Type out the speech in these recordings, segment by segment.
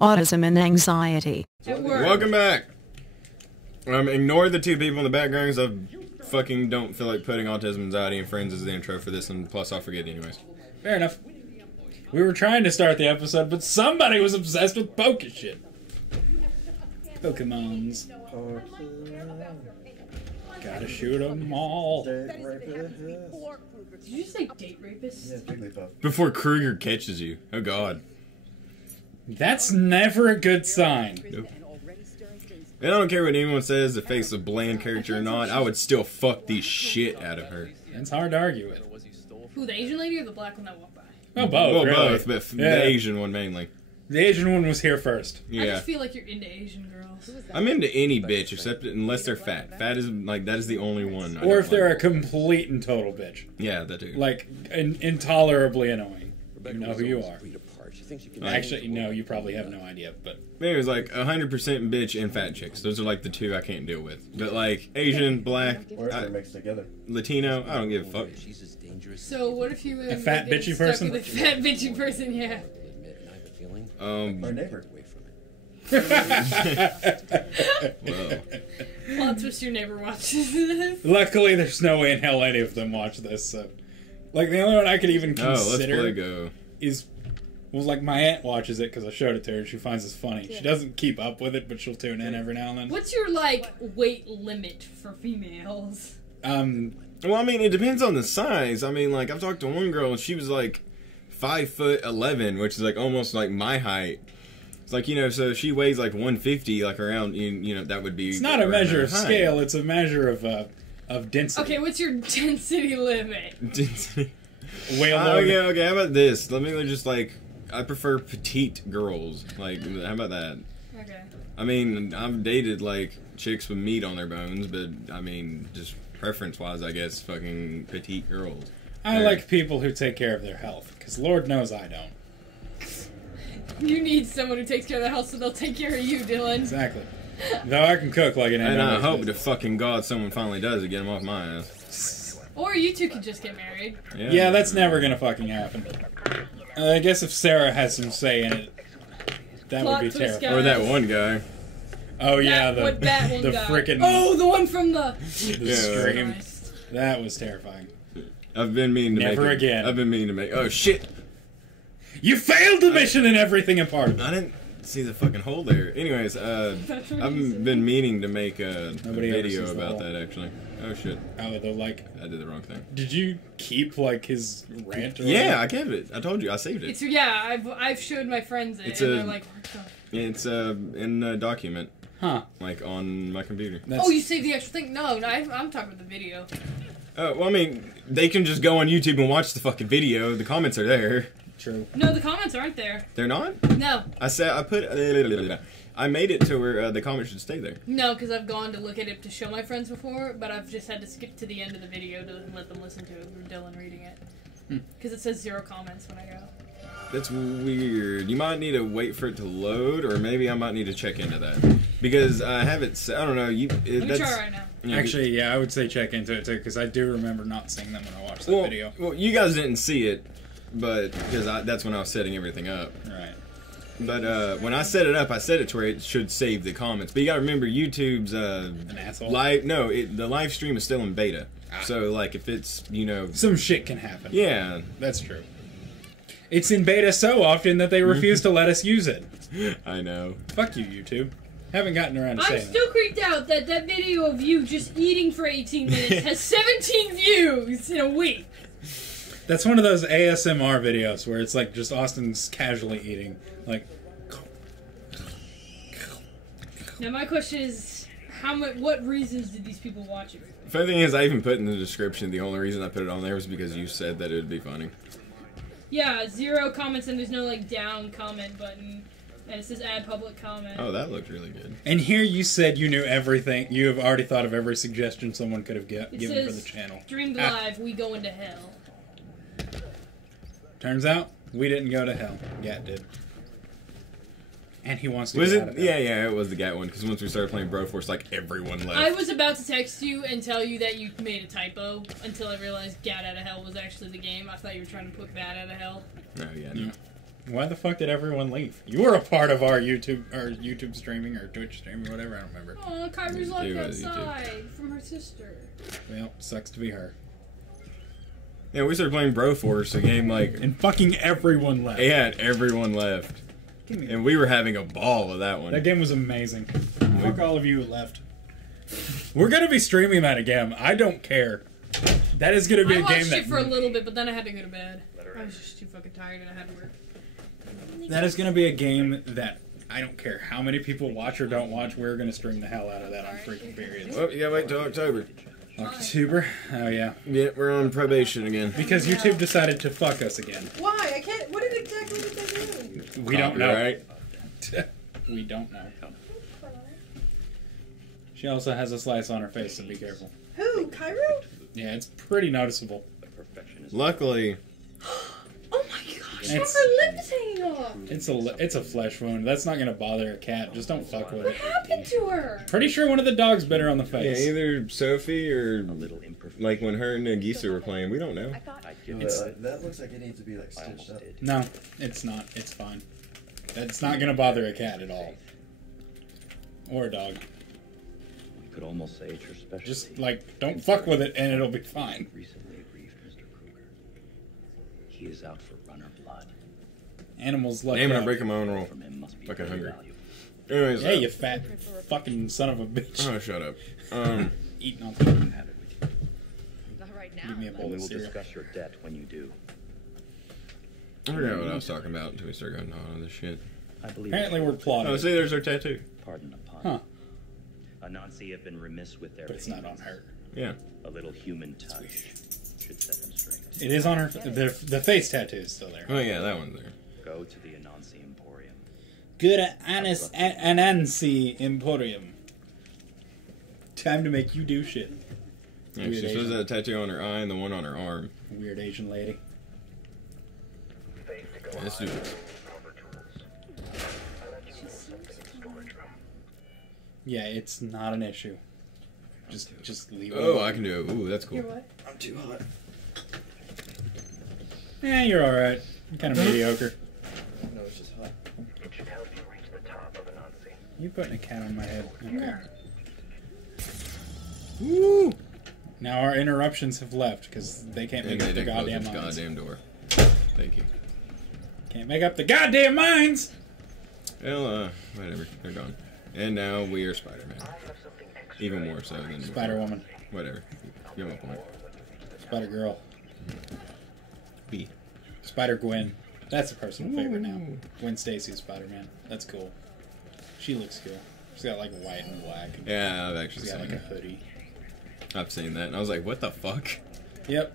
autism and anxiety. Welcome back. Ignore the two people in the background because I fucking don't feel like putting autism, anxiety, and friends as the intro for this, and plus I'll forget anyways. Fair enough. We were trying to start the episode, but somebody was obsessed with Poke shit. Pokemons. Gotta shoot 'em all. Did you say date rapist? Yeah, Jigglypuff. Before Kruger catches you. Oh god. That's never a good sign. Nope. And I don't care what anyone says, if Faith's a bland character or not, I would still fuck the shit out of her. It's hard to argue with. Who, the Asian lady or the black one that walked by? Oh, both. Well, really. both, but the Asian one mainly. The Asian one was here first. Yeah. I just feel like you're into Asian girls. I'm into any bitch, except unless they're fat. Fat is, like, that is the only one. Or if they're a complete and total bitch. Yeah, that too. Like, intolerably annoying. You know who you are. Actually, no, you probably have no idea, but... Maybe it was like 100% bitch and fat chicks. Those are like the two I can't deal with. But like, Asian, black, or if they're mixed together. Latino, I don't give a fuck. So what if you were a fat bitchy person? A fat bitchy person, yeah. Our neighbor. Well. Plot twist, your neighbor watches this. Luckily, there's no way in hell any of them watch this, so... Like, the only one I could even consider let's go. is... Well, like, my aunt watches it because I showed it to her and she finds it funny. Yeah. She doesn't keep up with it, but she'll tune in every now and then. What's your, like, weight limit for females? Well, I mean, it depends on the size. I mean, like, I've talked to one girl and she was, like, 5'11", which is, like, almost, like, my height. It's like, you know, so if she weighs, like, 150, like, around, you know, that would be... It's not a measure of scale, it's a measure of density. Okay, what's your density limit? Density? Whale okay, how about this? Let me just, like... I prefer petite girls. Like, how about that? Okay. I mean, I've dated, like, chicks with meat on their bones, but, I mean, just preference-wise, I guess, fucking petite girls. I like people who take care of their health, because Lord knows I don't. You need someone who takes care of their health, so they'll take care of you, Dylan. Exactly. Though I can cook like an And I hope business. to fucking God someone finally does to get him off my ass. Or you two could just get married. Yeah, that's never gonna fucking happen. I guess if Sarah has some say in it, that would be terrible. Or that one guy. Oh yeah, the frickin' the one from the stream. That was terrifying. I've been meaning to Never again. I've been meaning to make. Oh shit! You failed the mission and everything apart. I didn't see the fucking hole there. Anyways, I've been meaning to make a video about that actually. Oh shit! Oh, the like. I did the wrong thing. Did you keep like his rant? Or yeah, I kept it. I told you, I saved it. I've showed my friends it, and they're like, what the? It's in a document. Huh? Like on my computer. Oh, you saved the actual thing? No, I'm talking about the video. Well, I mean, they can just go on YouTube and watch the fucking video. The comments are there. True. No, the comments aren't there. They're not? No. I made it to where the comments should stay there. No, because I've gone to look at it to show my friends before, but I've just had to skip to the end of the video to let them listen to it from Dylan reading it. Because it says 0 comments when I go. That's weird. You might need to wait for it to load, or maybe I might need to check into that. Because I have it set, I don't know. Let me try right now. Actually, yeah, I would say check into it too, because I do remember not seeing them when I watched that video. Well, you guys didn't see it, but because that's when I was setting everything up. Right. But when I set it up, I set it to where it should save the comments. But you gotta remember, YouTube's an asshole. The live stream is still in beta. So like, if it's some shit can happen. Yeah, that's true. It's in beta so often that they refuse to let us use it. I know. Fuck you, YouTube. Haven't gotten around to saying that. I'm still creeped out that video of you just eating for 18 minutes has 17 views in a week. That's one of those ASMR videos where it's like just Austin's casually eating. Like. Now my question is, what reasons did these people watch it? The funny thing is, I even put in the description, the only reason I put it on there was because you said that it would be funny. Yeah, 0 comments and there's no like down comment button. And it says add public comment. Oh, that looked really good. And here you said you knew everything. You have already thought of every suggestion someone could have given for the channel. Streamed live, we go into hell. Turns out, we didn't go to hell. Gat did. And he wants to get out of hell. Yeah, it was the Gat one, because once we started playing Broforce, like, everyone left. I was about to text you and tell you that you made a typo until I realized Gat out of hell was actually the game. I thought you were trying to put Bat out of hell. Oh, yeah, no. Why the fuck did everyone leave? You were a part of our YouTube streaming or Twitch streaming, whatever. I don't remember. Oh, Kyrie's locked It was outside from her sister. Well, sucks to be her. Yeah, we started playing Broforce, a game like... And fucking everyone left. Yeah, everyone left. And we were having a ball with that one. That game was amazing. Fuck all of you who left. We're gonna be streaming that again. I don't care. That is gonna be a game I watched that... it for a little bit, but then I had to go to bed. I was just too fucking tired and I had to work. That is gonna be a game that I don't care how many people watch or don't watch, we're gonna stream the hell out of that on freaking periods. Oh, you gotta wait till October. October? Oh yeah. Yeah, we're on probation again. Because YouTube decided to fuck us again. Why? I can't. What exactly did they do? We don't know. Right? We don't know. She also has a slice on her face, so be careful. Who? Cairo? Yeah, it's pretty noticeable. Luckily, Oh my gosh, It's- her lip is hanging off. It's a flesh wound. That's not gonna bother a cat. Just don't fuck with What it. happened to her? Pretty sure one of the dogs bit her on the yeah, face. either Sophie or like when her and Nagisa were playing, we don't know. That looks like it needs to be like stitched up. No, it's not. It's fine. That's not gonna bother a cat at all. Or a dog. We could almost say it's your specialty. Just, like, don't fuck with it and it'll be fine. Recently grieved Mr. Kruger. He is out for runner blood. Animals left Damn it, out. I'm breaking my own rule. From him must be Fucking very hungry. valuable. Anyways, Hey, you fat fucking son of a bitch. oh, shut up. Eating on You have it with you. Not right now. Give me a And bowl we of will cereal. discuss your debt when you do. I forgot what I was talking about until we started going on this shit. I believe Apparently we're plotting. Oh, see, there's our tattoo. Pardon the pun. Huh. Anansi have been remiss with their But it's not on payments. her. Yeah. A little human touch should set them straight. It is on her. The face tattoo is still there. Oh, yeah, that one's there. Go to the Anansi Emporium. Good Anansi Emporium. Time to make you do shit. Yeah, Weird she Asian. says that a tattoo on her eye and the one on her arm. Weird Asian lady. Yeah, stupid. Yeah, it's not an issue. Just leave it. Oh, alone. I can do it. Ooh, that's cool. You're what? I'm too hot. You're alright. You're kind of mediocre. No, it's just hot. You putting a cat on my head. Okay. Yeah. Woo! Now our interruptions have left because they can't And make they up the didn't close goddamn this minds. goddamn door. Thank you. Can't make up the goddamn minds! Well, whatever. They're gone. And now we are Spider-Man. Even more so than before. Spider-Woman. Whatever. You have a point. Spider-Girl. B. Spider-Gwen. That's a personal favorite now. Ooh. Gwen Stacy's Spider-Man. That's cool. She looks cool. She's got like white and black. Yeah, I've actually She's got seen like a that. hoodie. I've seen that, and I was like, what the fuck? Yep.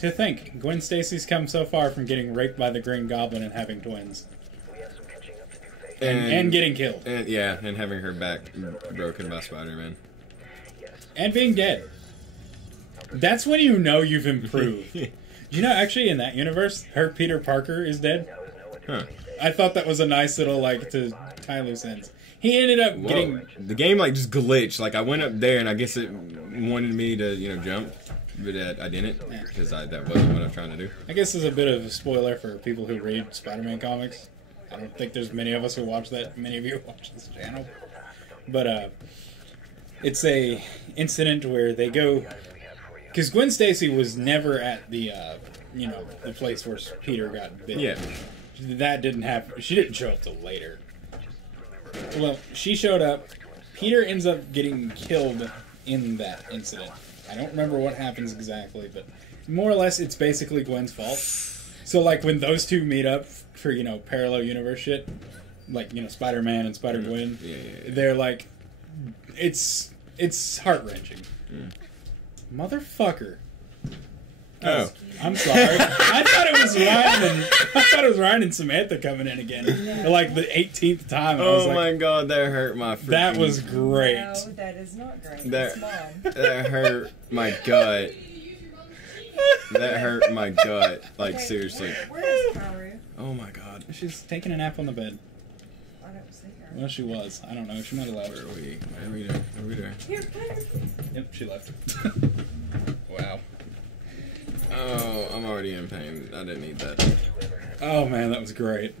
To think, Gwen Stacy's come so far from getting raped by the Green Goblin and having twins. And getting killed. And, yeah, and having her back broken by Spider-Man. And being dead. That's when you know you've improved. You know, actually, in that universe, her Peter Parker is dead. Huh. I thought that was a nice little, like, to tie loose ends. He ended up Whoa. getting... The game, like, just glitched. Like, I went up there, and I guess it wanted me to, you know, jump. But I didn't, because that wasn't what I was trying to do. I guess this is a bit of a spoiler for people who read Spider-Man comics. I don't think there's many of us who watch that. Many of you who watch this channel. But, it's a incident where they go... Because Gwen Stacy was never at the, you know, the place where Peter got bit. Yeah. That didn't happen. She didn't show up till later. Well, she showed up. Peter ends up getting killed in that incident. I don't remember what happens exactly, but more or less it's basically Gwen's fault. So, like, when those two meet up for, you know, parallel universe shit, like, you know, Spider-Man and Spider-Gwen, Yeah. they're like, it's heart-wrenching. Motherfucker. Oh. I'm sorry. I thought it was Ryan and Samantha coming in again. For like the 18th time. I was Oh like, my god, that hurt my freaking... that was great. No, that is not great. That- It's mom. That hurt my gut. That hurt my gut. Like, Wait, seriously. Where is Karu? Oh my god. She's taking a nap on the bed. I don't see her. Well, she was. I don't know. She might have Where left. are we? What are we doing? What are we doing? Here, Karu. Yep, she left. Wow. Oh, I'm already in pain. I didn't need that. Oh man, that was great.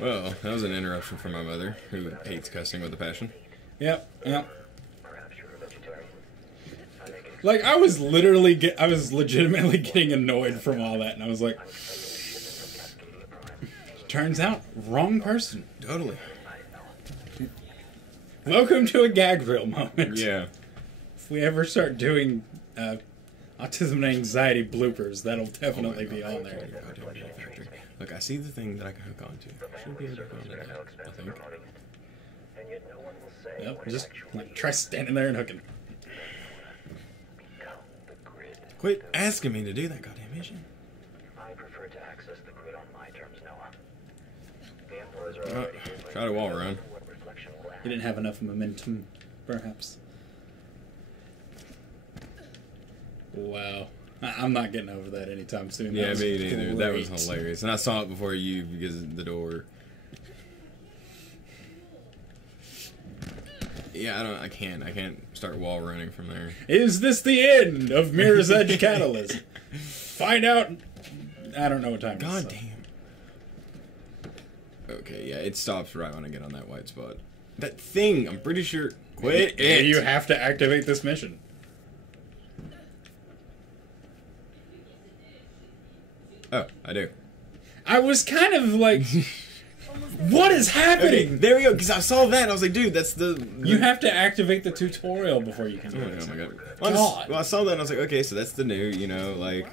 Well, that was an interruption from my mother, who hates cussing with a passion. Yep. Like, I was legitimately getting annoyed from all that, and I was like, turns out, wrong person. Totally. Welcome to a Gagville moment. Yeah. If we ever start doing autism and anxiety bloopers, that'll definitely be on there. Look, I see the thing that I can hook onto. Should be able to hook onto that, I think. Yep, just like try standing there and hooking. Quit asking me to do that goddamn mission. I prefer to access the grid on my terms, Noah. The employees are already Try to wall run. You didn't have enough momentum, perhaps. Wow. I'm not getting over that anytime soon. Yeah, me neither. That was great. hilarious. And I saw it before you because of the door. Yeah, I can't start wall running from there. Is this the end of Mirror's Edge Catalyst? Find out. I don't know what time God it is. damn. Okay, yeah, it stops right when I get on that white spot. That thing, I'm pretty sure. Quit Yeah, it. you have to activate this mission. Oh, I do. I was kind of like, what is Okay, happening? there we go. Because I saw that and I was like, dude, that's the. You have to activate the tutorial before you can do it. Oh my god. God. Well, I saw that and I was like, okay, so that's the new, like,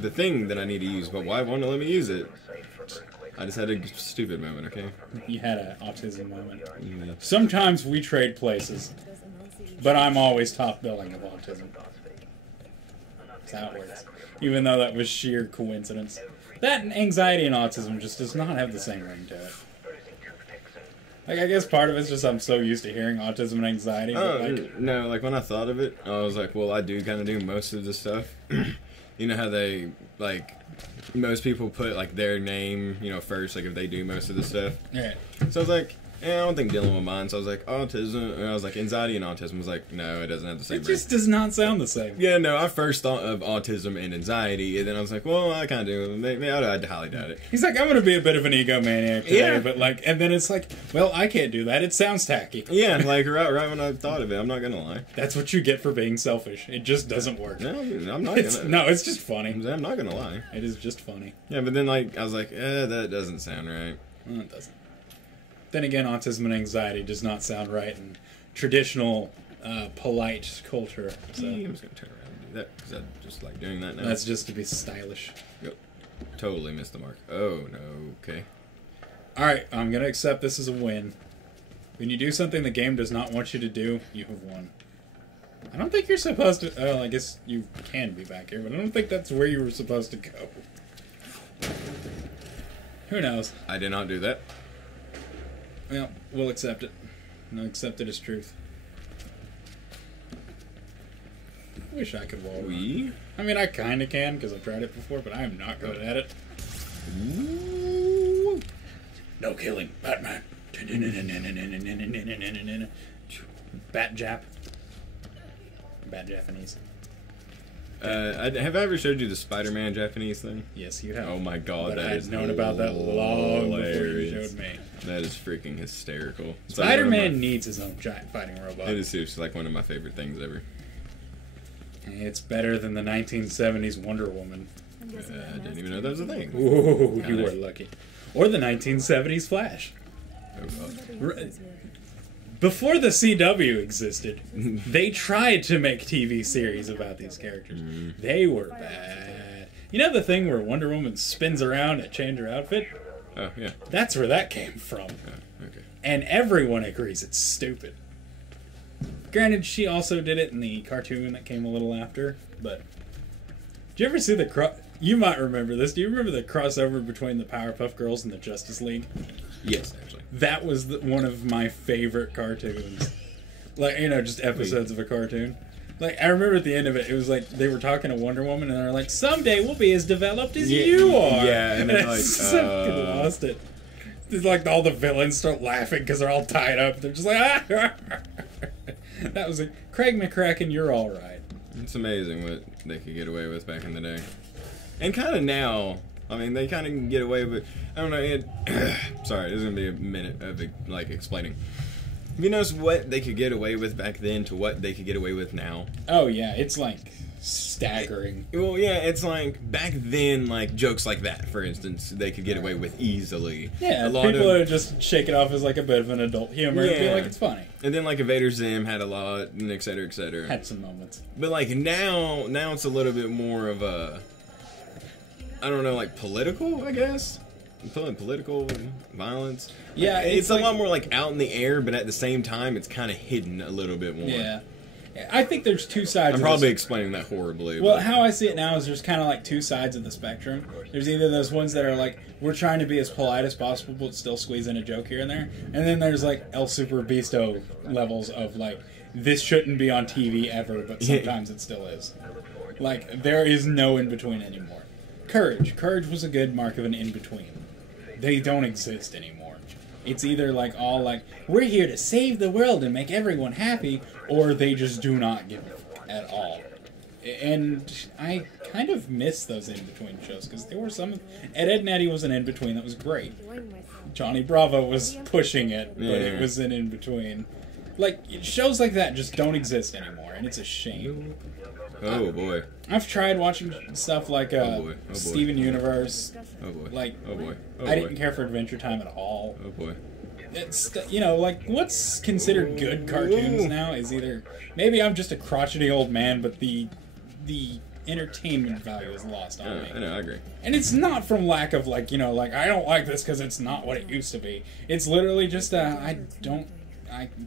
the thing that I need to use, but why won't it let me use it? I just had a stupid moment, okay? You had an autism moment. Yeah. Sometimes we trade places, but I'm always top billing of autism. That's how it works. Even though that was sheer coincidence. That and anxiety and autism just does not have the same ring to it. Like, I guess part of it's just I'm so used to hearing autism and anxiety, but like... No, like, when I thought of it, I was like, well, I do kind of do most of the stuff. You know how they, like, most people put, like, their name, first, like, if they do most of the stuff. Yeah. So I was like, I don't think dealing with mine. So I was like, autism, and I was like, anxiety and autism. I was like, no, it doesn't have the same It ring. just does not sound the same. Yeah, no, I first thought of autism and anxiety, and then I was like, well, I kind of do. Maybe I'd highly doubt it. He's like, I'm gonna be a bit of an egomaniac today, Yeah. but like, and then it's like, well, I can't do that. It sounds tacky. Yeah, like, right when I thought of it, I'm not gonna lie. That's what you get for being selfish. It just doesn't work. No, I'm not It's, gonna. no, it's just funny. I'm not gonna lie. It is just funny. Yeah, but then, like, I was like, that doesn't sound right. Well, it doesn't. Then again, autism and anxiety does not sound right in traditional, polite culture. So I'm just gonna turn around and do that, because I just like doing that now. that's just to be stylish. Yep. Totally missed the mark. Oh, no, okay. Alright, I'm gonna accept this as a win. When you do something the game does not want you to do, you have won. I don't think you're supposed to... Well, I guess you can be back here, but I don't think that's where you were supposed to go. Who knows? I did not do that. Well, we'll accept it. I'll accept it as truth. Wish I could wall run. We? I mean, I kinda can, because I've tried it before, but I am not good at it. Ooh. No killing, Batman. Bat Jap. Bat Japanese. Have I ever showed you the Spider-Man Japanese thing? Yes, you have. Oh my god, But I that had is known about that long before you hilarious. showed me. That is freaking hysterical. It's like one of Spider-Man my- needs his own giant fighting robot. It is seriously like one of my favorite things ever. It's better than the 1970s Wonder Woman. I didn't even know that was a thing. Ooh, you Kinda. were lucky. Or the 1970s Flash. Oh god. R- Before the CW existed, they tried to make TV series about these characters. They were bad. You know the thing where Wonder Woman spins around and change her outfit? Oh yeah. That's where that came from. Oh, okay. And everyone agrees it's stupid. Granted, she also did it in the cartoon that came a little after, but... Did you ever see the You might remember this. Do you remember the crossover between the Powerpuff Girls and the Justice League? Yes, actually. That was one of my favorite cartoons. Like, just episodes of a cartoon. Like, I remember at the end of it, it was like, they were talking to Wonder Woman, and they're like, someday we'll be as developed as you are! Yeah, and then I like, fucking lost it. It's like all the villains start laughing because they're all tied up. They're just like, ah! That was it. Craig McCracken, you're alright. It's amazing what they could get away with back in the day. And kind of now, I mean, they kind of get away with. I don't know. Sorry, this is gonna be a minute of like explaining. Have you noticed what they could get away with back then to what they could get away with now? Oh yeah, it's like staggering. Well, yeah, it's like back then, like jokes like that, for instance, they could get away with easily. Yeah, a lot people of, would just shake it off as like a bit of an adult humor and feel Yeah. like it's funny. and then like Invader Zim had a lot, and et cetera, et cetera. Had some moments. But like now it's a little bit more of a, I don't know, like political, I guess. Political violence. Yeah, it's a like- lot more like out in the air, but at the same time, it's kind of hidden a little bit more. Yeah. I think there's two sides. I'm of probably this. explaining that horribly. Well, but- how I see it now is there's kind of like two sides of the spectrum. There's either those ones that are like, we're trying to be as polite as possible, but still squeeze in a joke here and there. And then there's like El Super Beasto levels of like, this shouldn't be on TV ever, but sometimes it still is. Like, there is no in-between anymore. Courage. Courage was a good mark of an in-between. They don't exist anymore. It's either like all like, we're here to save the world and make everyone happy, or they just do not give a fuck at all. And I kind of miss those in-between shows, because there were some... Ed, Edd n Eddy was an in-between that was great. Johnny Bravo was pushing it, but it Yeah. was an in-between. Like, shows like that just don't exist anymore, and it's a shame. Oh boy. I've tried watching stuff like Oh boy. Oh boy. Steven Universe. Oh boy. Like, Oh boy. Oh I boy. didn't care for Adventure Time at all. Oh boy. It's, you know, like, what's considered good cartoons Ooh. now is either... Maybe I'm just a crotchety old man, but the entertainment value is lost on me. I know, I agree. And it's not from lack of, like, you know, like, I don't like this because it's not what it used to be. It's literally just, I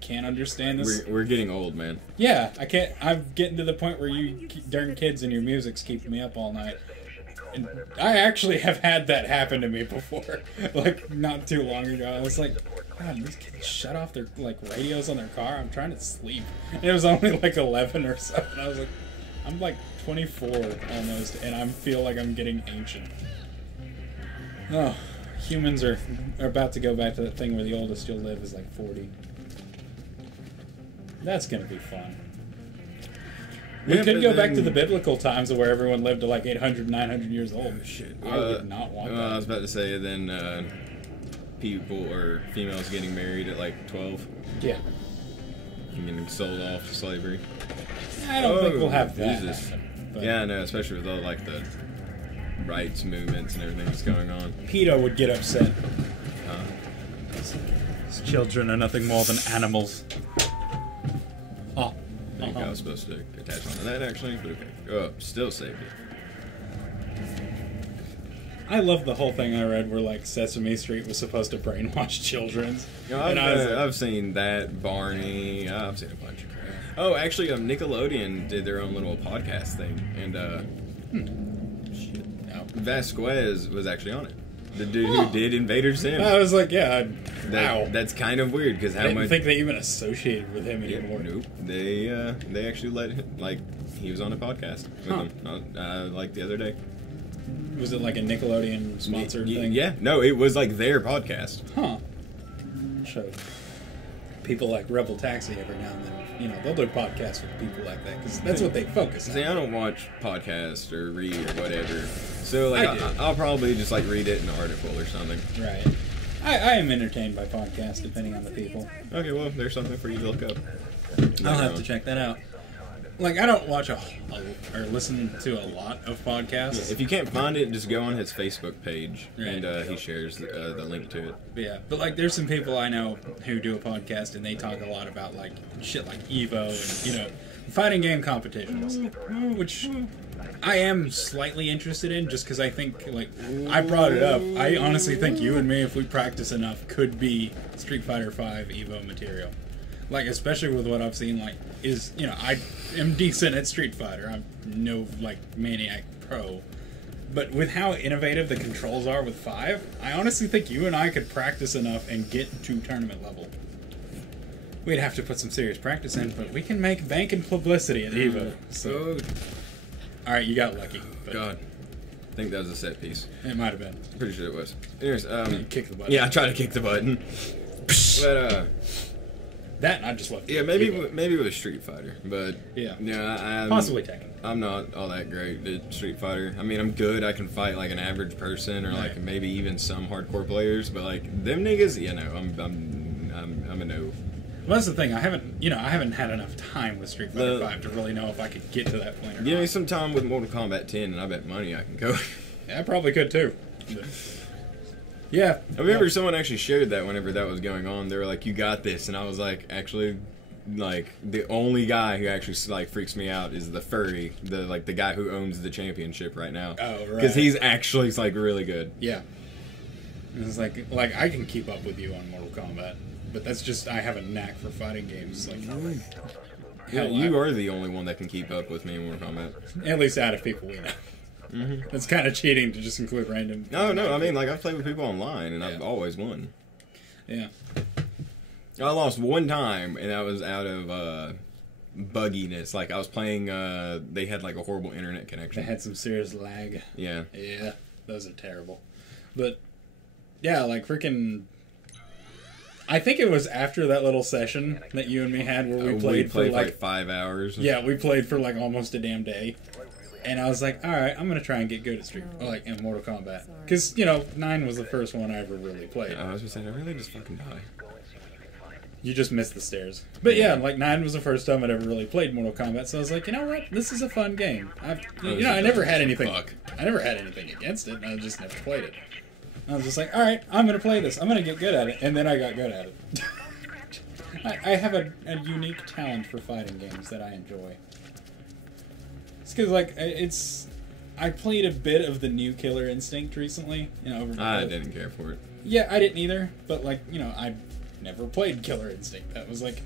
can't understand this. We're getting old, man. Yeah, I can't. I'm getting to the point where you darn kids and your music's keeping me up all night. And I actually have had that happen to me before, like not too long ago. I was like, God, these kids shut off their like radios on their car. I'm trying to sleep. And it was only like 11 or so. And I was like, I'm like 24 almost, and I feel like I'm getting ancient. Oh, humans are about to go back to that thing where the oldest you'll live is like 40. That's gonna be fun. We Yeah, could but go back to then- the biblical times where everyone lived to like 800, 900 years old. Shit. I would not want I that. was about to say then people or females getting married at like 12 Yeah. and getting sold off to slavery. I don't think Oh, we'll have that Jesus. happen. But Yeah, I know, especially with all like the rights movements and everything that's going on. PETA would get upset. Uh, These children are nothing more than animals. Oh. I think I was supposed to attach onto that actually, but okay. Oh, still saved it. I love the whole thing I read where like Sesame Street was supposed to brainwash children. You know, And I was like, I've seen that, Barney. I've seen a bunch of crap. Oh, actually, Nickelodeon did their own little podcast thing, and no. Vasquez was actually on it. The dude who did Invader Zim. I was like, yeah, wow. That's kind of weird because I how didn't much? think they even associated with him Yeah, anymore. nope. They actually let him, like he was on a podcast with Huh. them like the other day. Was it like a Nickelodeon sponsored thing? Yeah, no, it was like their podcast. Huh. So people like Rebel Taxi every now and then, you know, they'll do podcasts with people like that because that's what they focus on. See, I don't watch podcasts or read or whatever, so like I do. I'll probably just like read it in an article or something. Right. I am entertained by podcasts depending on the people. Okay, well, there's something for you to look up. I'll have to check that out. Like, I don't watch or listen to a lot of podcasts. If you can't find it, just go on his Facebook page, Right. and he shares the link to it. Yeah, but like, there's some people I know who do a podcast and they talk a lot about like shit like Evo and you know, fighting game competitions, which I am slightly interested in just because I think like I brought it up. I honestly think you and me, if we practice enough, could be Street Fighter V Evo material. Like, especially with what I've seen, like, is, you know, I am decent at Street Fighter. I'm no, like, Maniac Pro. But with how innovative the controls are with 5, I honestly think you and I could practice enough and get to tournament level. We'd have to put some serious practice in, but we can make bank and publicity at Evo. So, alright, you got lucky. But God, I think that was a set piece. it might have been. Pretty sure it was. Anyways, Kick the button. yeah, I tried to kick the button, but That and I just love. Yeah, maybe with Street Fighter, but Yeah. Possibly Tekken. I'm not all that great at Street Fighter. I mean, I'm good. I can fight like an average person, or like maybe even some hardcore players. But like them niggas, I'm a no. Well, that's the thing. I haven't had enough time with Street Fighter 5 to really know if I could get to that point or Give me not. some time with Mortal Kombat 10, and I bet money I can go. Yeah, I probably could too. But, yeah. I remember someone actually shared that whenever that was going on. They were like, "You got this," and I was like, "Actually, like the only guy who actually like freaks me out is the furry, the guy who owns the championship right now. Oh, right. Because he's actually like really good. Yeah. It's like I can keep up with you on Mortal Kombat, but that's just I have a knack for fighting games. Like, Yeah, you are the only one that can keep up with me in Mortal Kombat. At least out of people we know. Mm-hmm. It's kind of cheating to just include random. No, I mean like I've played with people online and I've always won. Yeah. I lost one time, and that was out of bugginess. Like I was playing, they had like a horrible internet connection. They had some serious lag. Yeah. Yeah, those are terrible. But yeah, like freaking. I think it was after that little session that you and me had where we played for like 5 hours. Yeah, we played for like almost a damn day. And I was like, all right, I'm gonna try and get good at in Mortal Kombat, because 9 was the first one I ever really played. I was just saying, I really just fucking die. You just missed the stairs. But yeah, like 9 was the first time I'd ever really played Mortal Kombat, so I was like, you know what, this is a fun game. I never had anything. I never had anything against it. I just never played it. I was just like, all right, I'm gonna play this. I'm gonna get good at it, and then I got good at it. I have a unique talent for fighting games that I enjoy. It's because I played a bit of the new Killer Instinct recently. I didn't care for it. Yeah, I didn't either. But I never played Killer Instinct. That was like,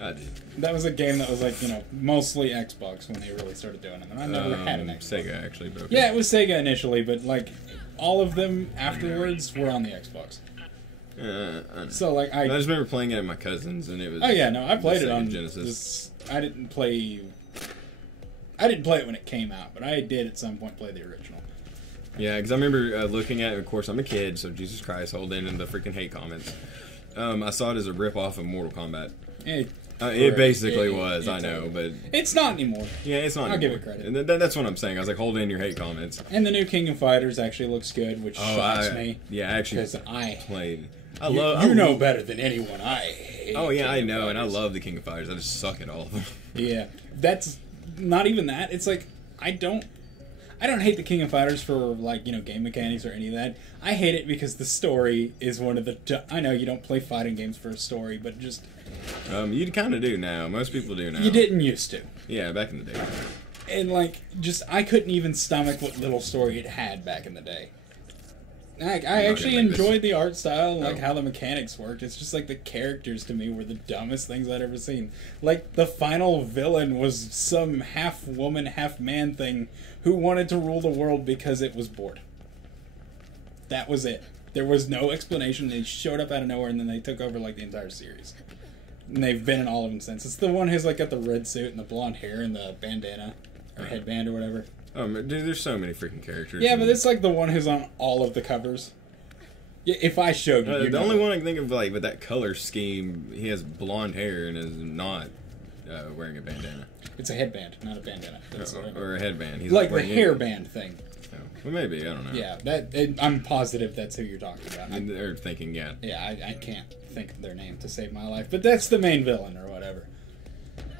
I did. that was a game that was like mostly Xbox when they really started doing it, and I never had an Xbox. Sega actually, but okay. Yeah, it was Sega initially, but like all of them afterwards were on the Xbox. So like I just remember playing it at my cousin's, and it was. Oh yeah, no, I played it on Genesis. I didn't play it when it came out, but I did at some point play the original. Yeah, because I remember looking at it. Of course, I'm a kid, so Jesus Christ, holding in the freaking hate comments. I saw it as a rip-off of Mortal Kombat. It basically was, I know, but... It's not anymore. Yeah, it's not anymore. I'll give it credit. And that's what I'm saying. I was like, hold in your hate comments. And the new King of Fighters actually looks good, which shocks me. Yeah, actually, because I played... You know better than anyone. I hate I know, and I love the King of Fighters. I just suck at all of them. Yeah, that's not even that. It's like I don't hate the King of Fighters for like game mechanics or any of that. I hate it because the story is one of the. I know you don't play fighting games for a story, but just. You kind of do now. Most people do now. You didn't used to. Yeah, back in the day. And I couldn't even stomach what little story it had back in the day. I actually enjoyed the art style and how the mechanics worked. It's just like the characters to me were the dumbest things I'd ever seen. Like the final villain was some half woman, half man thing who wanted to rule the world because it was bored. That was it. There was no explanation. They showed up out of nowhere and then they took over like the entire series. And they've been in all of them since. It's the one who's like got the red suit and the blonde hair and the bandana or headband or whatever. Oh, dude, there's so many freaking characters. Yeah, but it's like the one who's on all of the covers. Yeah, if I showed you, the only one I can think of with that color scheme, he has blonde hair and is not wearing a bandana. It's a headband, not a bandana. Or a headband. He's like the hairband thing. Oh, well, maybe, I don't know. Yeah, I'm positive that's who you're talking about. They're thinking, yeah. Yeah, I can't think of their name to save my life, but that's the main villain or whatever.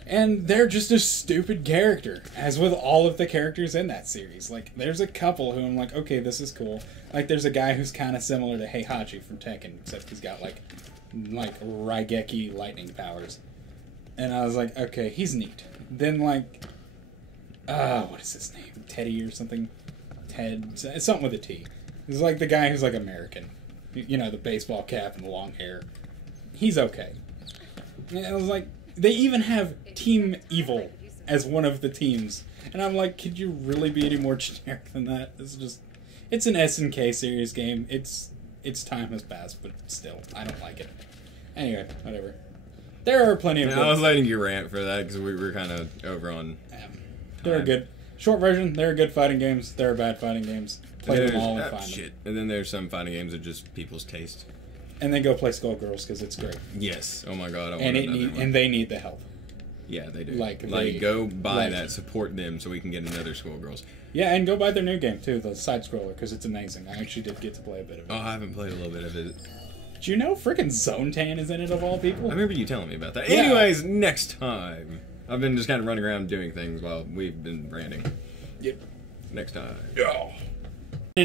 And they're just a stupid character, as with all of the characters in that series. Like, there's a couple who I'm like, okay, this is cool. Like, there's a guy who's kind of similar to Heihachi from Tekken, except he's got, like Raigeki lightning powers. And I was like, okay, he's neat. Then, like, what is his name? Teddy or something? Ted, something with a T. He's like the guy who's, like, American. The baseball cap and the long hair. He's okay. And I was like, they even have Team Evil as one of the teams. And I'm like, could you really be any more generic than that? It's an SNK series game. Its time has passed, but still, I don't like it. Anyway, whatever. There are plenty of I was letting you rant for that because we were kind of over on... They're good. Short version, there are good fighting games. There are bad fighting games. Play them all and find them. And then there's some fighting games that are just people's taste. And then go play Skullgirls because it's great. Yes. Oh my god. I want And another one. and they need the help. Yeah, they do. Like, go buy like- that, support them, so we can get another Skullgirls. Yeah, and go buy their new game too, the side scroller, because it's amazing. I actually did get to play a bit of it. Oh, I haven't played a little bit of it. Do you know frickin' Zone Tan is in it of all people? I remember you telling me about that. Yeah. Anyways, next time. I've been just kind of running around doing things while we've been ranting. Yep. Next time. Yeah. I